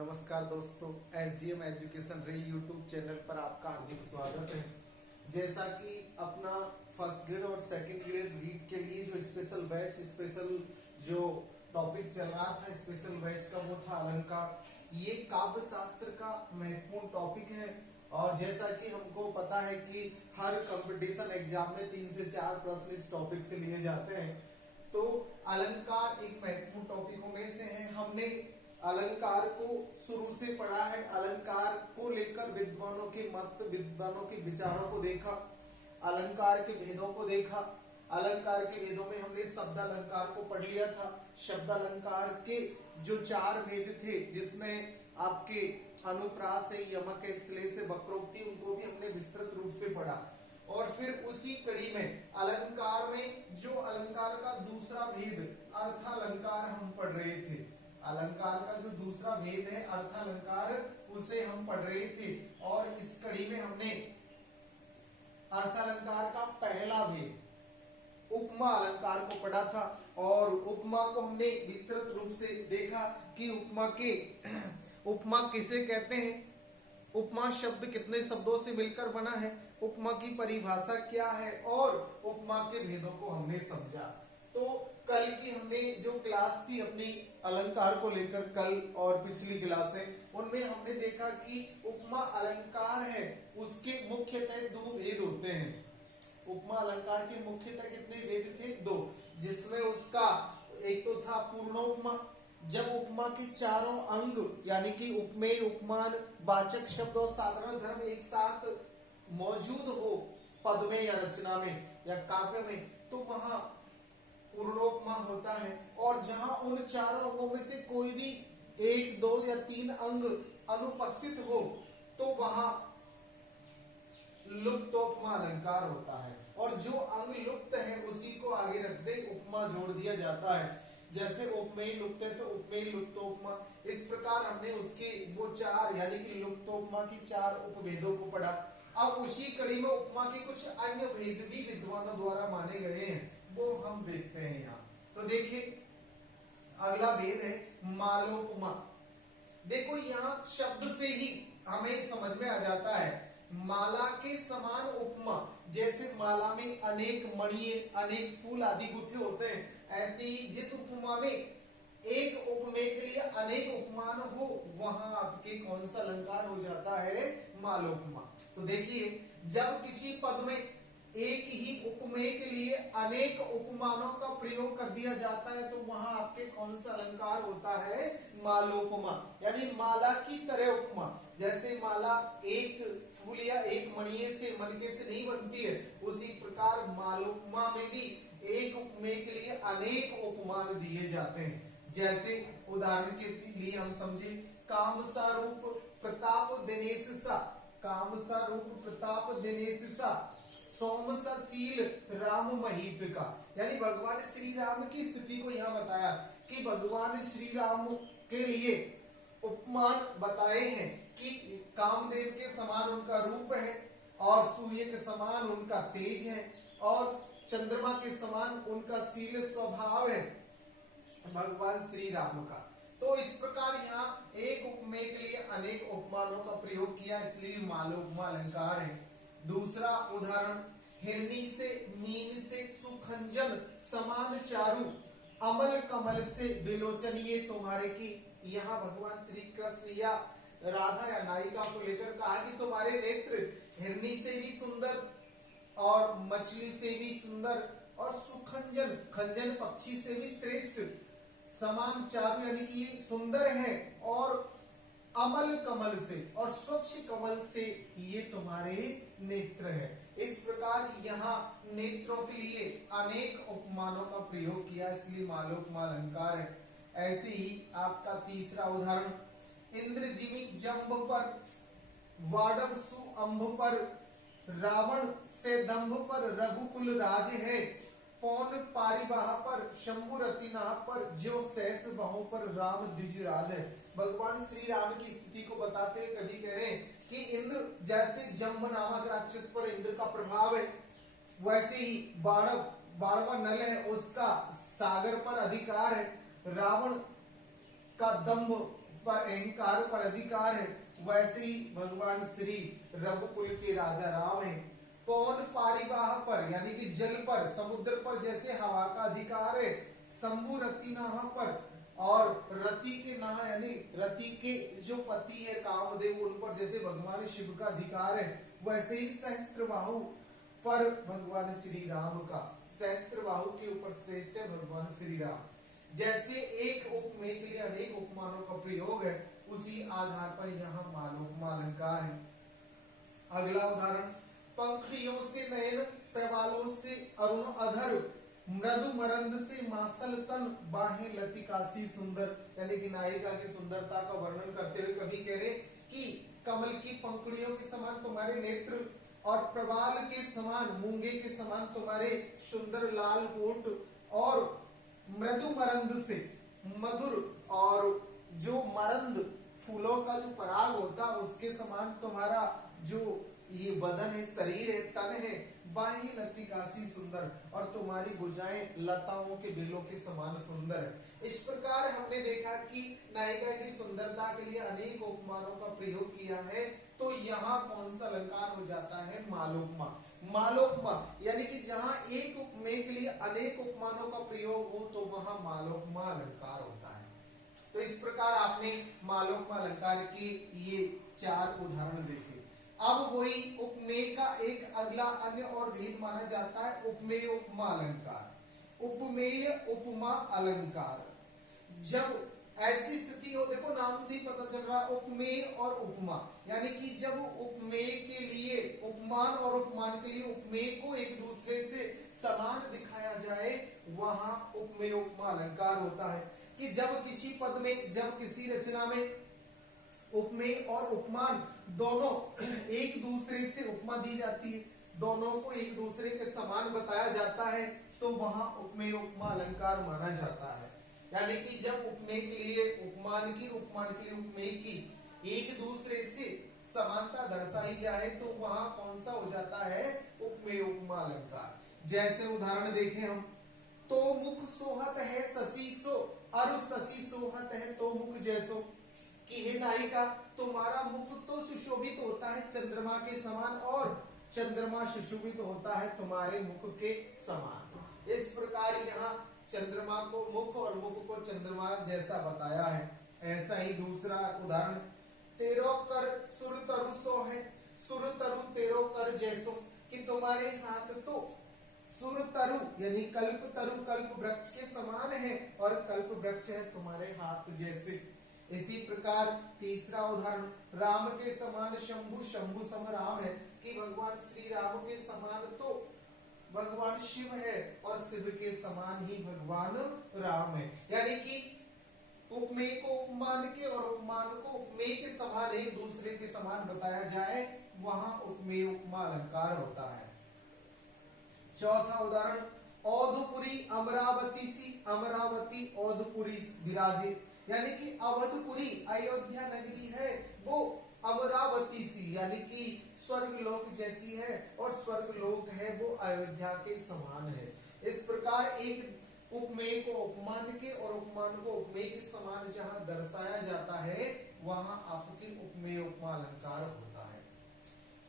नमस्कार दोस्तों, SGM education रे यूट्यूब चैनल पर आपका हार्दिक स्वागत है। जैसा कि अपना फर्स्ट ग्रेड और सेकंड ग्रेड रीड के लिए जो स्पेशल जो टॉपिक चल रहा था स्पेशल बैच का, वो था अलंकार। ये काव्य शास्त्र का महत्वपूर्ण टॉपिक है और जैसा कि हमको पता है कि हर कंपटीशन एग्जाम में 3 से 4 प्रश्न इस टॉपिक से लिए जाते हैं, तो अलंकार एक महत्वपूर्ण टॉपिकों में से है। हमने अलंकार को शुरू से पढ़ा है, अलंकार को लेकर विद्वानों के मत, विद्वानों के विचारों को देखा, अलंकार के भेदों को देखा। अलंकार के भेदों में हमने शब्द अलंकार को पढ़ लिया था। शब्द अलंकार के जो 4 भेद थे, जिसमें आपके अनुप्रास है, यमक है, श्लेष है, वक्रोक्ति, उनको भी हमने विस्तृत रूप से पढ़ा। और फिर उसी कड़ी में अलंकार में जो अलंकार का दूसरा भेद अर्थालंकार हम पढ़ रहे थे। अलंकार का जो दूसरा भेद है अर्थालंकार, उसे हम पढ़ रहे थे और इस कड़ी में हमने अर्थालंकार का पहला भेद उपमा अलंकार को पढ़ा था और उपमा को हमने विस्तृत रूप से देखा कि उपमा किसे कहते हैं, उपमा शब्द कितने शब्दों से मिलकर बना है, उपमा की परिभाषा क्या है और उपमा के भेदों को हमने समझा। तो कल की हमने जो क्लास थी अपनी अलंकार को लेकर, कल और पिछली क्लासें, उनमें हमने देखा कि उपमा अलंकार है उसके मुख्यतः 2 भेद होते हैं। उपमा अलंकार के मुख्यतः कितने भेद थे? 2, जिसमें उसका एक तो था पूर्णोपमा, जब उपमा के चारों अंग यानी कि उपमेय, उपमान, वाचक शब्द और साधारण धर्म एक साथ मौजूद हो पद में या रचना में या काव्य में, तो वहां पूर्णोपमा होता है। और जहां उन चारों अंगों में से कोई भी 1, 2 या 3 अंग अनुपस्थित हो, तो वहां लुप्तोपमा अलंकार होता है। और जो अंग लुप्त है उसी को आगे रख दे उपमा जोड़ दिया जाता है। जैसे उपमेय लुप्त है तो उपमेय लुप्तोपमा। इस प्रकार हमने उसके वो 4 यानी कि लुप्तोपमा की 4 उपभेदों को पढ़ा। अब उसी कड़ी में उपमा के कुछ अन्य भेद भी विद्वानों द्वारा माने गए हैं, वो हम देखते हैं यहाँ। तो देखिए अगला भेद है मालोपमा। देखो यहाँ शब्द से ही हमें समझ में आ जाता है, माला के समान उपमा। जैसे माला में अनेक मणि, अनेक फूल आदि गुथे होते हैं, ऐसे ही जिस उपमा में एक उपमेय के लिए अनेक उपमान हो, वहां आपके कौन सा अलंकार हो जाता है? मालोपमा। तो देखिए जब किसी पद में एक ही उपमेय के लिए अनेक उपमानों का प्रयोग कर दिया जाता है, तो वहां आपके कौन सा अलंकार होता है? मालोपमा, यानी माला की तरह उपमा। जैसे माला एक फूल या एक मणि से, मनके से नहीं बनती है, उसी प्रकार मालोपमा में भी एक उपमेय के लिए अनेक उपमान दिए जाते हैं। जैसे उदाहरण के लिए हम समझे काम सा रूप प्रताप दिनेश सा, काम सा रूप प्रताप दिनेश सा, सोम सा शील राम महीपिका। यानी भगवान श्री राम की स्थिति को यहाँ बताया कि भगवान श्री राम के लिए उपमान बताए हैं कि कामदेव के समान उनका रूप है और सूर्य के समान उनका तेज है और चंद्रमा के समान उनका शील स्वभाव है भगवान श्री राम का। तो इस प्रकार यहाँ एक उपमेय के लिए अनेक उपमानों का प्रयोग किया, इसलिए मालोपमा अलंकार है। दूसरा उदाहरण हिरणी से, मीन से, सुखंजन समान चारु, अमल कमल से बिलोचनीय तुम्हारे की। यहाँ भगवान श्री कृष्ण या राधा या नायिका को लेकर कहा कि तुम्हारे नेत्र हिरणी से भी सुंदर और मछली से भी सुंदर और सुखंजन, खंजन पक्षी से भी श्रेष्ठ, समान चारु यानी कि ये सुंदर है, और अमल कमल से और स्वच्छ कमल से ये तुम्हारे नेत्र है। इस प्रकार यहाँ नेत्रों के लिए अनेक उपमानों का प्रयोग किया, इसलिए मालोपमा अलंकार है। ऐसे ही आपका तीसरा उदाहरण इंद्रजिमी जंभ पर, वाडव सु अंभ पर, रावण से दंभ पर रघुकुल राज है, पौन पारिवाह पर, शंभु रतिनाह पर, जो शेष बाहों पर राम द्विज राज है। भगवान श्री राम की स्थिति को बताते हुए कवि कह रहे हैं कि इंद्र जैसे जंभ नामक राक्षस पर इंद्र का प्रभाव है, वैसे ही बाड़वा नल है उसका सागर पर अधिकार है, रावण का दंभ पर अहंकार पर अधिकार है, वैसे ही भगवान श्री रघुकुल के राजा राम है। पवन पारिवाह पर यानी कि जल पर, समुद्र पर जैसे हवा का अधिकार है, शंभु रतिनाह पर, और रति के नाह यानी रति के जो पति है कामदेव, उन पर जैसे भगवान शिव का अधिकार है, वैसे ही सहस्त्रबाहु पर भगवान श्री राम का, सहस्त्रबाहु के ऊपर श्रेष्ठ है भगवान श्री राम। जैसे एक उपमेय के लिए अनेक उपमानों का प्रयोग है, उसी आधार पर यहाँ मालोपमा अलंकार है। अगला उदाहरण, पंखुड़ियों से नयन, प्रवालों से अरुण अधर, मृदु मरंद से मासल तन, बाहें लतिकासी सुंदर। यानी कि नायिका की सुंदरता का वर्णन करते हुए कवि कह रहे कि कमल की पंखुड़ियों के समान तुम्हारे नेत्र, और प्रवाल के समान, मूंगे के समान तुम्हारे सुंदर लाल होठ, और मृदु मरंद से, मधुर और जो मरंद फूलों का जो पराग होता है उसके समान तुम्हारा जो ये बदन है, शरीर है, तन है, बाहें लतिकासी सुंदर, और तुम्हारी भुजाएं लताओं के बेलों के समान सुंदर है। इस प्रकार हमने देखा कि नायिका की सुंदरता के लिए अनेक उपमानों का प्रयोग किया है। तो यहाँ कौन सा अलंकार हो जाता है? मालोपमा। मालोपमा यानी कि जहाँ एक उपमेय के लिए अनेक उपमानों का प्रयोग हो तो वहां मालोपमा अलंकार होता है। तो इस प्रकार आपने मालोपमा अलंकार के ये 4 उदाहरण देखे। अब वही उपमेय का एक अगला अन्य और भेद माना जाता है उपमेय उपमा अलंकार। उपमेय उपमा अलंकार, जब ऐसी स्थिति हो, देखो नाम से ही पता चल रहा है उपमेय और उपमा, यानी कि जब उपमेय के लिए, उपमान और उपमान के लिए उपमेय को एक दूसरे से समान दिखाया जाए, वहां उपमेय उपमा अलंकार होता है। कि जब किसी पद में, जब किसी रचना में उपमेय और उपमान दोनों एक दूसरे से, उपमा दी जाती है, दोनों को एक दूसरे के समान बताया जाता है, तो वहां उपमेय उपमा अलंकार माना जाता है। यानी कि जब उपमेय के लिए उपमान की, उपमान के लिए उपमेय की एक दूसरे से समानता दर्शाई जाए तो वहां कौन सा हो जाता है? उपमेय उपमा अलंकार। जैसे उदाहरण देखें हम, तो मुख सोहत है शशि सो, अरु शशि सोहत है तो मुख जैसो। कि हे नायिका, तुम्हारा मुख तो सुशोभित होता है चंद्रमा के समान, और चंद्रमा सुशोभित होता है तुम्हारे मुख के समान। इस प्रकार यहाँ चंद्रमा को मुख और मुख को चंद्रमा जैसा बताया है। ऐसा ही दूसरा उदाहरण, तेरो कर सुर तरु सो है, सुर तरु तेरो कर जैसो। कि तुम्हारे हाथ तो सुर तरु यानी कल्प तरु, कल्प वृक्ष के समान है, और कल्प वृक्ष है तुम्हारे हाथ जैसे। इसी प्रकार तीसरा उदाहरण, राम के समान शंभु, शंभु सम राम है। कि भगवान श्री राम के समान तो भगवान शिव है, और शिव के समान ही भगवान राम है। यानी कि उपमेय को उपमान के और उपमान को उपमेय के समान, एक दूसरे के समान बताया जाए, वहां उपमेय उपमा अलंकार होता है। चौथा उदाहरण, औधपुरी अमरावती सी, अमरावती औधपुरी विराजे। यानी कि अवधपुरी अयोध्या नगरी है, वो अमरावती सी यानी कि स्वर्गलोक जैसी है, और स्वर्गलोक है वो अयोध्या के समान है। इस प्रकार एक उपमेय को उपमान के और उपमान को उपमेय के समान जहां दर्शाया जाता है, वहां आपके उपमेय उपमा अलंकार होता है।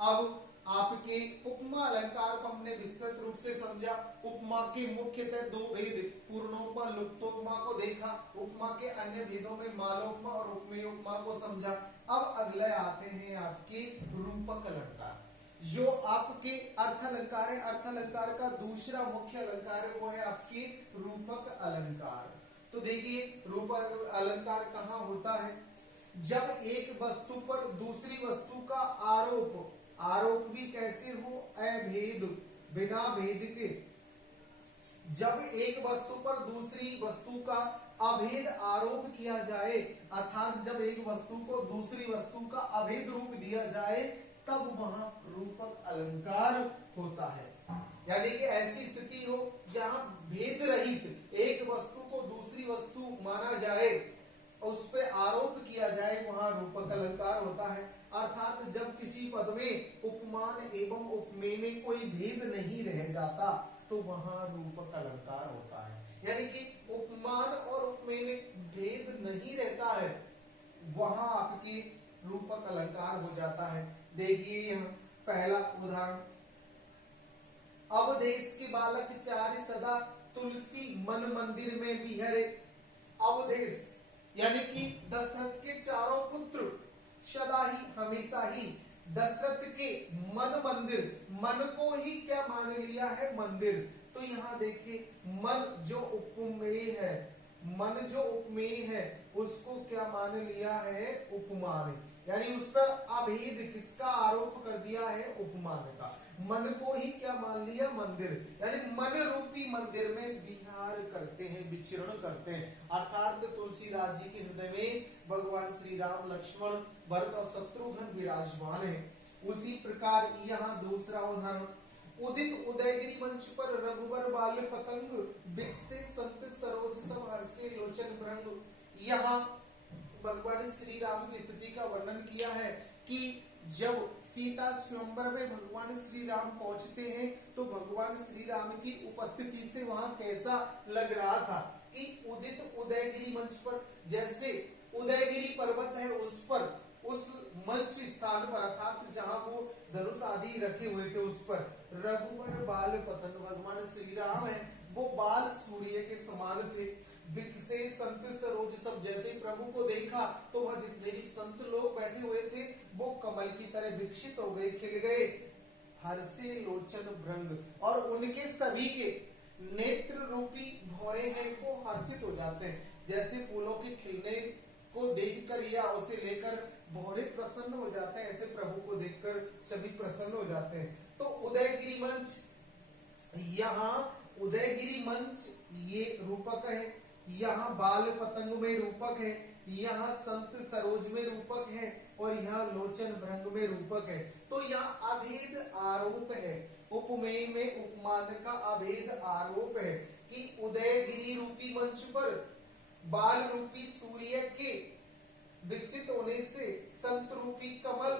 अब आपके उपमा अलंकार को हमने विस्तृत रूप से समझा। उपमा के मुख्यतः 2 भेद, पूर्णोपमा लुप्तोपमा को देखा, उपमा के अन्य भेदों में मालोपमा और उपमेय उपमा को समझा। अब अगले आते हैं आपके रूपक अलंकार, जो आपके अर्थ अलंकार है। अर्थ अलंकार का दूसरा मुख्य अलंकार है, वो है आपके रूपक अलंकार। तो देखिए रूपक अलंकार कहाँ होता है? जब एक वस्तु पर दूसरी वस्तु का आरोप, आरोप भी कैसे हो? अभेद, बिना भेद के। जब एक वस्तु पर दूसरी वस्तु का अभेद आरोप किया जाए, अर्थात जब एक वस्तु को दूसरी वस्तु का अभेद रूप दिया जाए, तब वहां रूपक अलंकार होता है। यानी कि ऐसी स्थिति हो जहां भेद रहित एक वस्तु को दूसरी वस्तु माना जाए, उस पे आरोप किया जाए, वहां रूपक अलंकार होता है। अर्थात जब किसी पद में उपमान एवं उपमेय में कोई भेद नहीं रह जाता, तो वहां रूपक अलंकार होता है। यानी कि उपमान और उपमेय में भेद नहीं रहता है, वहां आपके रूपक अलंकार हो जाता है। देखिए यह पहला उदाहरण, अवधेश के बालक चारि सदा तुलसी मन मंदिर में बिहरे। अवधेश यानी कि दशरथ के चारों पुत्र सदा ही हमेशा ही दशरथ के मन मंदिर, मन को ही क्या मान लिया है, मंदिर। तो यहाँ देखिए मन जो उपमेय है, मन जो उपमेय है उसको क्या मान लिया है, उपमान, यानी उस पर अभेद किसका आरोप कर दिया है, उपमान का। मन को ही क्या मान लिया, मंदिर, यानी मन रूपी मंदिर में विहार करते हैं, विचरण करते हैं। अर्थात तुलसीदास जी के हृदय में भगवान श्री राम, लक्ष्मण, भरत और शत्रुघ्न विराजमान है। उसी प्रकार यहाँ दूसरा उदाहरण, उदित उदयगिरी मंच पर रघुबर बाल पतंग, बिकसे संत सरोज सब हर्षे लोचन भृंग। यहाँ भगवान श्री राम की स्थिति का वर्णन किया है कि जब सीता स्वयंवर में भगवान श्री राम पहुंचते हैं तो भगवान श्री राम की उपस्थिति से वहां कैसा लग रहा था कि उदित उदयगिरी मंच पर, जैसे उदयगिरी पर्वत है उस पर, उस मंच स्थान पर अर्थात जहां वो धनुष आदि रखे हुए थे उस पर रघुवर बाल पतंग, भगवान श्री राम है वो बाल सूर्य के समान थे। बिकसे संत सरोज सब, जैसे प्रभु को देखा तो वह जितने भी संत लोग बैठे हुए थे वो कमल की तरह विकसित हो गए, खिल गए। हर्षे लोचन भृंग, और उनके सभी के नेत्र रूपी भौरे हैं वो हर्षित हो जाते हैं, जैसे फूलों के खिलने को देखकर या उसे लेकर भौरे प्रसन्न हो जाते हैं, ऐसे प्रभु को देखकर सभी प्रसन्न हो जाते हैं। तो उदयगिरी मंच, यहाँ उदयगिरी मंच ये रूपक है, यहाँ बाल पतंग में रूपक है, यहाँ संत सरोज में रूपक है और यहाँ लोचन भृंग में रूपक है। तो यहाँ अभेद आरोप है, उपमेय में उपमान का अभेद आरोप है कि उदयगिरी रूपी मंच पर बाल रूपी सूर्य के विकसित होने से संत रूपी कमल,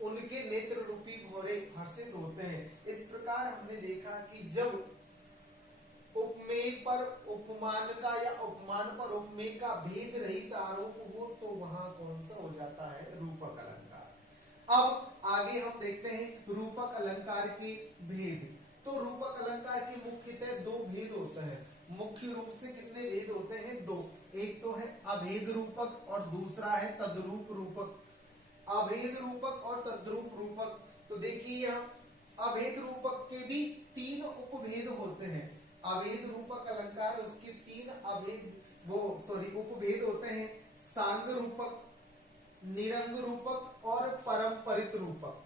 उनके नेत्र रूपी भौरे हर्षित होते हैं। इस प्रकार हमने देखा कि जब उपमेय पर उपमान का या उपमान पर उपमेय का भेद रहित आरोप हो तो वहां कौन सा हो जाता है, रूपक अलंकार। अब आगे हम देखते हैं रूपक अलंकार के भेद। तो रूपक अलंकार के मुख्यतः दो भेद होते हैं, मुख्य रूप से कितने भेद होते हैं, दो। एक तो है अभेद रूपक और दूसरा है तद्रूप रूपक। अभेद रूपक और तद्रूप रूपक, तो देखिए यहाँ अभेद रूपक के भी तीन उपभेद होते हैं। अभेद रूपक अलंकार उसके तीन उपभेद होते हैं, सांग रूपक, निरंग रूपक और परंपरित रूपक।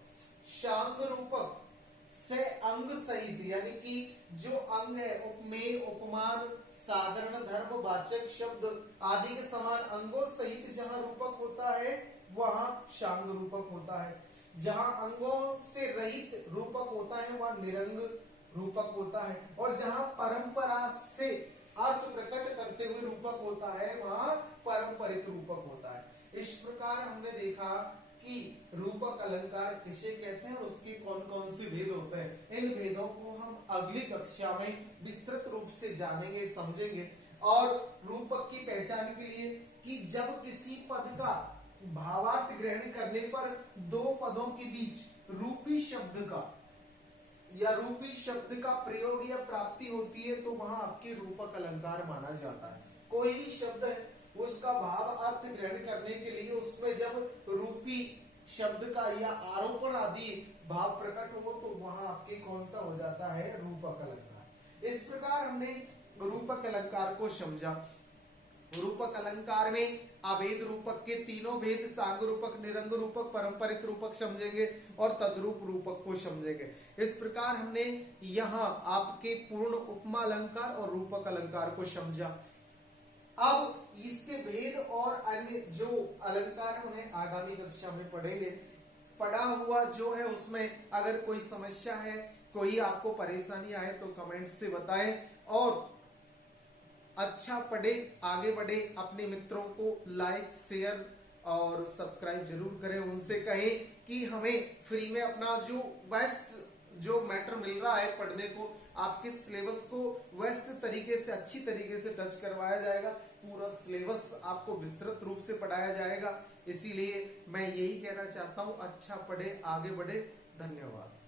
सांग रूपक से अंग सहित, यानी कि जो अंग है उपमेय, उपमान, साधारण धर्म वाचक शब्द आदि के समान अंगों सहित जहां रूपक होता है वहां सांग रूपक होता है। जहां अंगों से रहित रूपक होता है वहां निरंग रूपक होता है, और जहां परंपरा से अर्थ प्रकट करते हुए रूपक होता है वहां परंपरित रूपक होता है। इस प्रकार हमने देखा कि रूपक अलंकार किसे कहते हैं और उसके कौन कौन से भेद होते हैं। इन भेदों को हम अगली कक्षा में विस्तृत रूप से जानेंगे, समझेंगे। और रूपक की पहचान के लिए कि जब किसी पद का भावार्थ ग्रहण करने पर दो पदों के बीच रूपी शब्द का या रूपी शब्द का प्रयोग या प्राप्ति होती है तो वहां आपके रूपक अलंकार माना जाता है। कोई भी शब्द है उसका भाव अर्थ ग्रहण करने के लिए उसमें जब रूपी शब्द का या आरोपण आदि भाव प्रकट हो तो वहां आपके कौन सा हो जाता है, रूपक अलंकार। इस प्रकार हमने रूपक अलंकार को समझा। रूपक अलंकार में अभेद रूपक के तीनों भेद, सांग रूपक, निरंग रूपक, परंपरित रूपक समझेंगे और तद्रूप रूपक को समझेंगे। इस प्रकार हमने यहाँ आपके पूर्ण उपमा अलंकार और रूपक अलंकार को समझा। अब इसके भेद और अन्य जो अलंकार है उन्हें आगामी कक्षा में पढ़ेंगे। पढ़ा हुआ जो है उसमें अगर कोई समस्या है, कोई आपको परेशानी आए तो कमेंट से बताएं, और अच्छा पढ़े, आगे बढ़े, अपने मित्रों को लाइक, शेयर और सब्सक्राइब जरूर करें। उनसे कहें कि हमें फ्री में अपना जो बेस्ट जो मैटर मिल रहा है पढ़ने को, आपके सिलेबस को बेस्ट तरीके से, अच्छी तरीके से टच करवाया जाएगा। पूरा सिलेबस आपको विस्तृत रूप से पढ़ाया जाएगा। इसीलिए मैं यही कहना चाहता हूं, अच्छा पढ़े, आगे बढ़े। धन्यवाद।